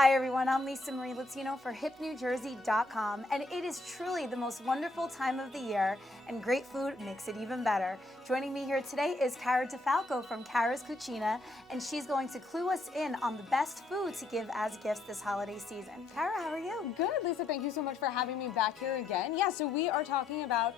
Hi everyone, I'm Lisa Marie Latino for hipnewjersey.com, and it is truly the most wonderful time of the year, and great food makes it even better. Joining me here today is Cara Falco from Cara's Cucina, and she's going to clue us in on the best food to give as gifts this holiday season. Cara, how are you? Good, Lisa. Thank you so much for having me back here again. Yeah, so we are talking about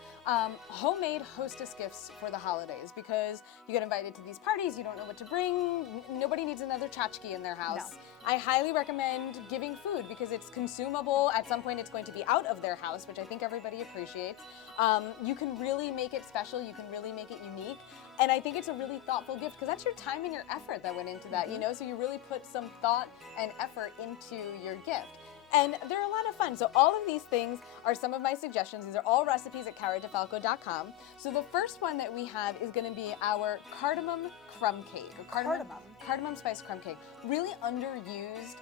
homemade hostess gifts for the holidays, because you get invited to these parties, you don't know what to bring, nobody needs another tchotchke in their house. No. I highly recommend giving food because it's consumable. At some point it's going to be out of their house, which I think everybody appreciates. You can really make it special, you can really make it unique. And I think it's a really thoughtful gift because that's your time and your effort that went into that, you know? So you really put some thought and effort into your gift. And they're a lot of fun. So all of these things are some of my suggestions. These are all recipes at caradefalco.com. So the first one that we have is going to be our cardamom crumb cake. Or cardamom spice crumb cake. Really underused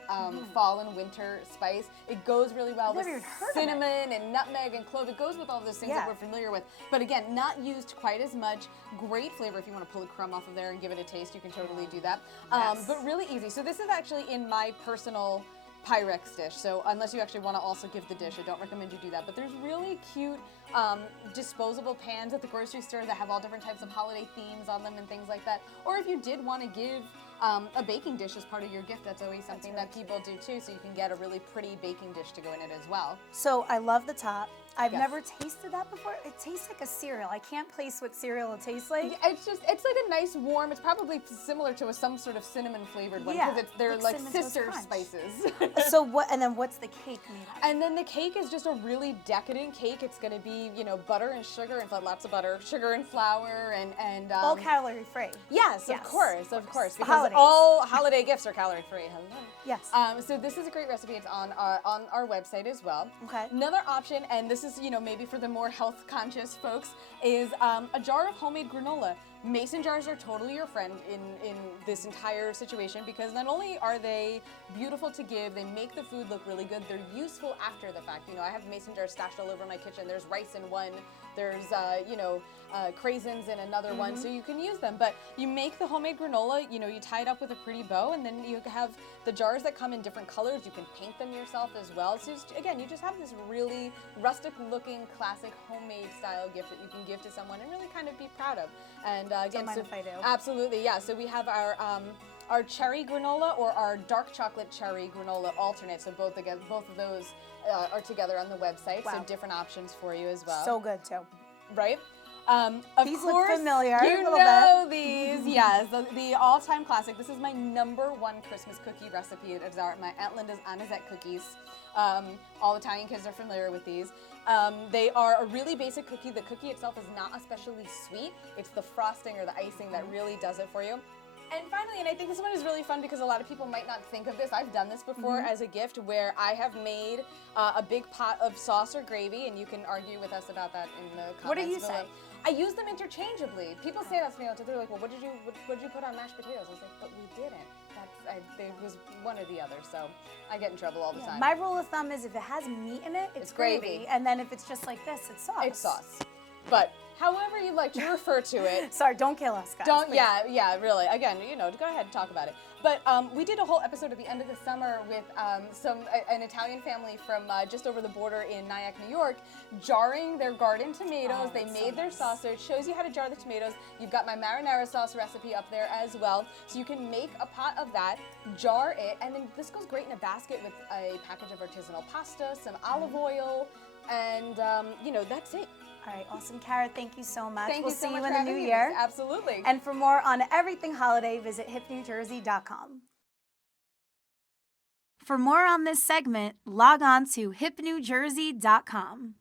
fall and winter spice. It goes really well with cinnamon and nutmeg and clove. It goes with all those things that we're familiar with. But again, not used quite as much. Great flavor. If you want to pull a crumb off of there and give it a taste, you can totally do that. But really easy. So this is actually in my personal Pyrex dish, so unless you actually want to also give the dish, I don't recommend you do that. But there's really cute disposable pans at the grocery store that have all different types of holiday themes on them and things like that. Or if you did want to give a baking dish as part of your gift, that's always something that people do too, so you can get a really pretty baking dish to go in it as well. So I love the top. I've never tasted that before. It tastes like a cereal. I can't place what cereal it tastes like. It's like a nice warm, it's probably similar to some sort of cinnamon flavored one, because they're like sister spices. So and then what's the cake made of? And then the cake is just a really decadent cake. It's going to be, you know, butter and sugar, and lots of butter, sugar and flour, and all calorie free. Yes, of course, because all holiday gifts are calorie free. Hello. Yes. So this is a great recipe. It's on our website as well. Okay. Another option, and this is, you know, maybe for the more health conscious folks, is a jar of homemade granola. Mason jars are totally your friend in this entire situation, because not only are they beautiful to give, they make the food look really good, they're useful after the fact. You know, I have mason jars stashed all over my kitchen. There's rice in one, there's craisins in another one, so you can use them. But you make the homemade granola, you know, you tie it up with a pretty bow, and then you have the jars that come in different colors. You can paint them yourself as well. So again, you just have this really rustic looking, classic homemade style gift that you can give to someone and really kind of be proud of. And again, don't mind if I do. Absolutely, yeah. So we have our cherry granola or our dark chocolate cherry granola alternate. So both of those are together on the website. Wow. So different options for you as well. So good too. Right? These look familiar. You know these, yes. The all-time classic. This is my #1 Christmas cookie recipe. It's my Aunt Linda's Anisette cookies. All Italian kids are familiar with these. They are a really basic cookie. The cookie itself is not especially sweet. It's the frosting or the icing that really does it for you. And finally, and I think this one is really fun because a lot of people might not think of this. I've done this before as a gift, where I have made a big pot of sauce or gravy, and you can argue with us about that in the comments. What do you say? I use them interchangeably. People say that to me all the time. They're like, well, what did you put on mashed potatoes? I was like, but we didn't. It was one or the other, so I get in trouble all the time. My rule of thumb is if it has meat in it, it's gravy. And then if it's just like this, it's sauce. It's sauce. But however you'd like to refer to it. Sorry, don't kill us, guys. Yeah, really. Again, you know, go ahead and talk about it. But we did a whole episode at the end of the summer with an Italian family from just over the border in Nyack, New York, jarring their garden tomatoes. They made their sauce, so it shows you how to jar the tomatoes. You've got my marinara sauce recipe up there as well. So you can make a pot of that, jar it, and then this goes great in a basket with a package of artisanal pasta, some olive oil, and you know, that's it. All right, awesome. Cara, thank you so much. We'll see you in the new year. Absolutely. And for more on everything holiday, visit hipnewjersey.com. For more on this segment, log on to hipnewjersey.com.